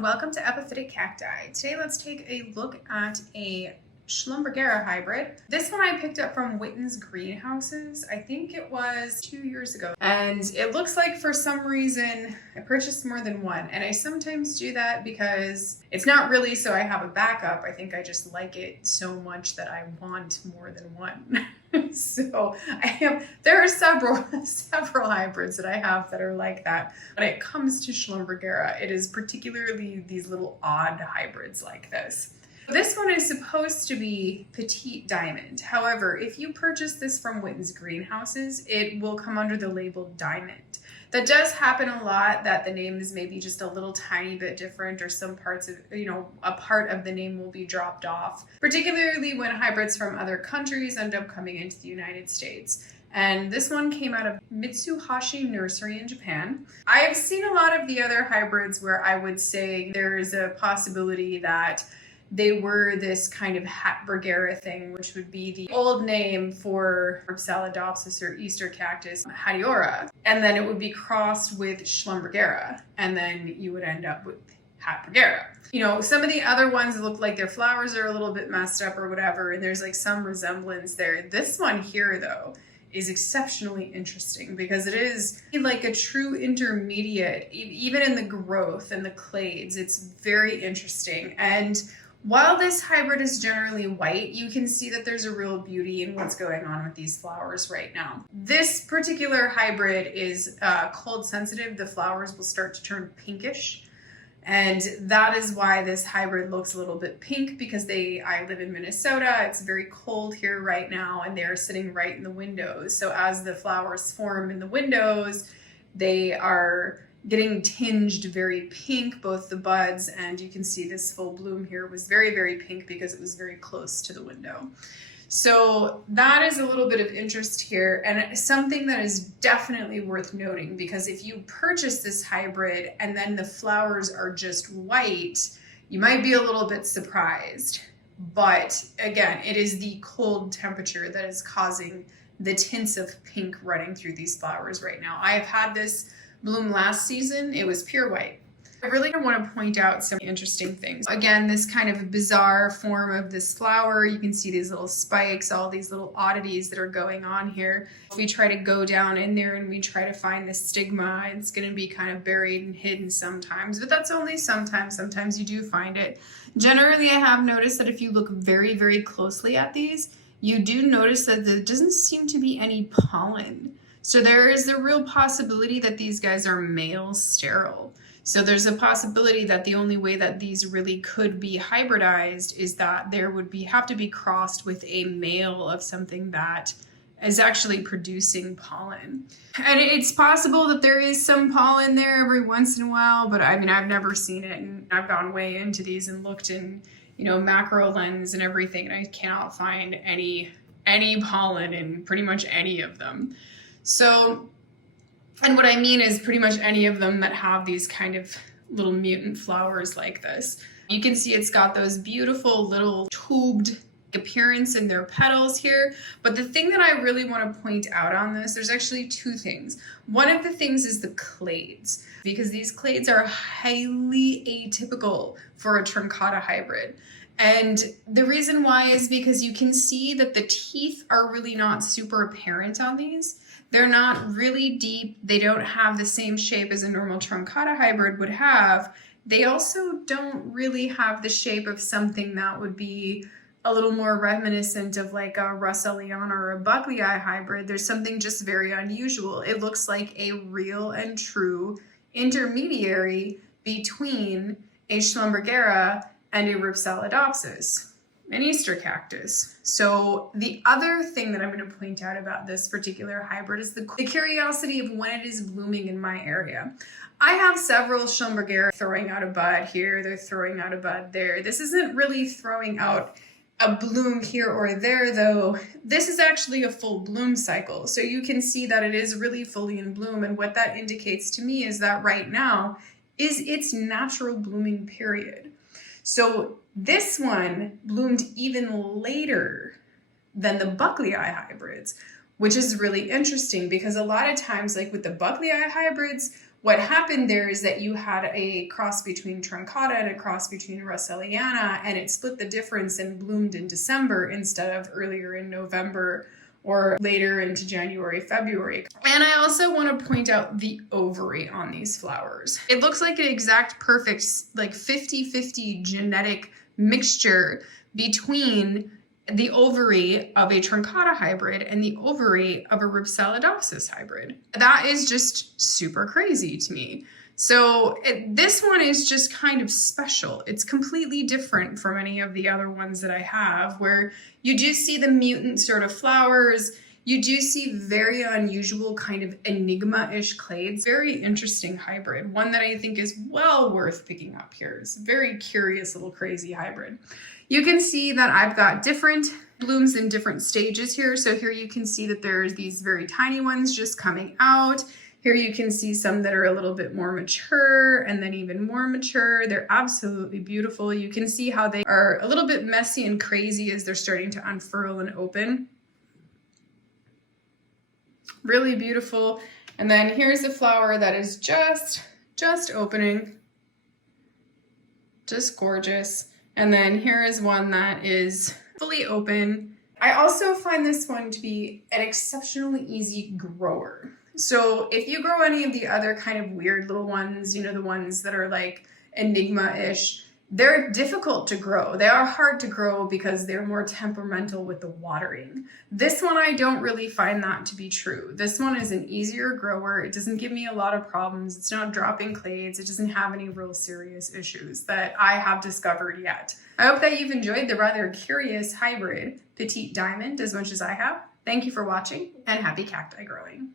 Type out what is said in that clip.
and welcome to Epiphytic Cacti. Today let's take a look at a Schlumbergera hybrid. This one I picked up from Witten's greenhouses. I think it was 2 years ago. And it looks like for some reason I purchased more than one. And I sometimes do that because it's not really so I have a backup. I think I just like it so much that I want more than one. So there are several hybrids that I have that are like that. When it comes to Schlumbergera, it is particularly these little odd hybrids like this. This one is supposed to be Petite Diamond. However, if you purchase this from Witten's greenhouses, it will come under the label Diamond. That does happen a lot, that the name is maybe just a little tiny bit different, or some parts of, a part of the name will be dropped off, particularly when hybrids from other countries end up coming into the United States. And this one came out of Mitsuhashi Nursery in Japan. I have seen a lot of the other hybrids where I would say there is a possibility that they were this kind of Hatiora thing, which would be the old name for Rhipsalidopsis or Easter cactus, Hatiora. And then it would be crossed with Schlumbergera, and then you would end up with Hatiora. Some of the other ones look like their flowers are a little bit messed up or whatever, and there's like some resemblance there. This one here, though, is exceptionally interesting because it is like a true intermediate, even in the growth and the clades. It's very interesting. And while this hybrid is generally white, you can see that there's a real beauty in what's going on with these flowers right now. This particular hybrid is cold sensitive. The flowers will start to turn pinkish. And that is why this hybrid looks a little bit pink, because I live in Minnesota. It's very cold here right now, and they're sitting right in the windows. So as the flowers form in the windows, they are getting tinged very pink, both the buds, and you can see this full bloom here was very, very pink because it was very close to the window. So that is a little bit of interest here, and something that is definitely worth noting, because if you purchase this hybrid and then the flowers are just white, you might be a little bit surprised. But again, it is the cold temperature that is causing the tints of pink running through these flowers right now. I have had this bloom last season. It was pure white. I really want to point out some interesting things. Again, this kind of bizarre form of this flower, you can see these little spikes, all these little oddities that are going on here. If we try to go down in there and we try to find the stigma, it's going to be kind of buried and hidden sometimes, but that's only sometimes. Sometimes you do find it. Generally, I have noticed that if you look very, very closely at these, you do notice that there doesn't seem to be any pollen. So there is the real possibility that these guys are male sterile. So there's a possibility that the only way that these really could be hybridized is that there would have to be crossed with a male of something that is actually producing pollen. And it's possible that there is some pollen there every once in a while, but I mean, I've never seen it, and I've gone way into these and looked in, macro lens and everything, and I cannot find any pollen in pretty much any of them. So, and what I mean is pretty much any of them that have these kind of little mutant flowers like this. You can see it's got those beautiful little tubed appearance in their petals here. But the thing that I really want to point out on this, there's actually two things. One of the things is the clades, because these clades are highly atypical for a Truncata hybrid. And the reason why is because you can see that the teeth are really not super apparent on these. They're not really deep. They don't have the same shape as a normal Truncata hybrid would have. They also don't really have the shape of something that would be a little more reminiscent of like a Russelliana or a Buckley hybrid. There's something just very unusual. It looks like a real and true intermediary between a Schlumbergera and a Rhipsalidopsis, an Easter cactus. So the other thing that I'm going to point out about this particular hybrid is the curiosity of when it is blooming in my area. I have several Schlumbergera throwing out a bud here, they're throwing out a bud there. This isn't really throwing out a bloom here or there, though. This is actually a full bloom cycle. So you can see that it is really fully in bloom, and what that indicates to me is that right now is its natural blooming period. So this one bloomed even later than the Buckley hybrids, which is really interesting because a lot of times, like with the Buckley hybrids, what happened there is that you had a cross between Truncata and a cross between Russellana, and it split the difference and bloomed in December instead of earlier in November or later into January, February. And I also want to point out the ovary on these flowers. It looks like an exact perfect, like 50-50 genetic mixture between the ovary of a Truncata hybrid and the ovary of a Rhipsalidopsis hybrid. That is just super crazy to me. So this one is just kind of special. It's completely different from any of the other ones that I have, where you do see the mutant sort of flowers. You do see very unusual kind of enigma-ish clades. Very interesting hybrid. One that I think is well worth picking up here. It's a very curious little crazy hybrid. You can see that I've got different blooms in different stages here. So here you can see that there's these very tiny ones just coming out. Here you can see some that are a little bit more mature and then even more mature. They're absolutely beautiful. You can see how they are a little bit messy and crazy as they're starting to unfurl and open. Really beautiful. And then here's a flower that is just opening. Just gorgeous. And then here is one that is fully open. I also find this one to be an exceptionally easy grower. So if you grow any of the other kind of weird little ones, you know, the ones that are like enigma-ish, they're difficult to grow. They are hard to grow because they're more temperamental with the watering. This one, I don't really find that to be true. This one is an easier grower. It doesn't give me a lot of problems. It's not dropping clades. It doesn't have any real serious issues that I have discovered yet. I hope that you've enjoyed the rather curious hybrid Petite Diamond as much as I have. Thank you for watching, and happy cacti growing.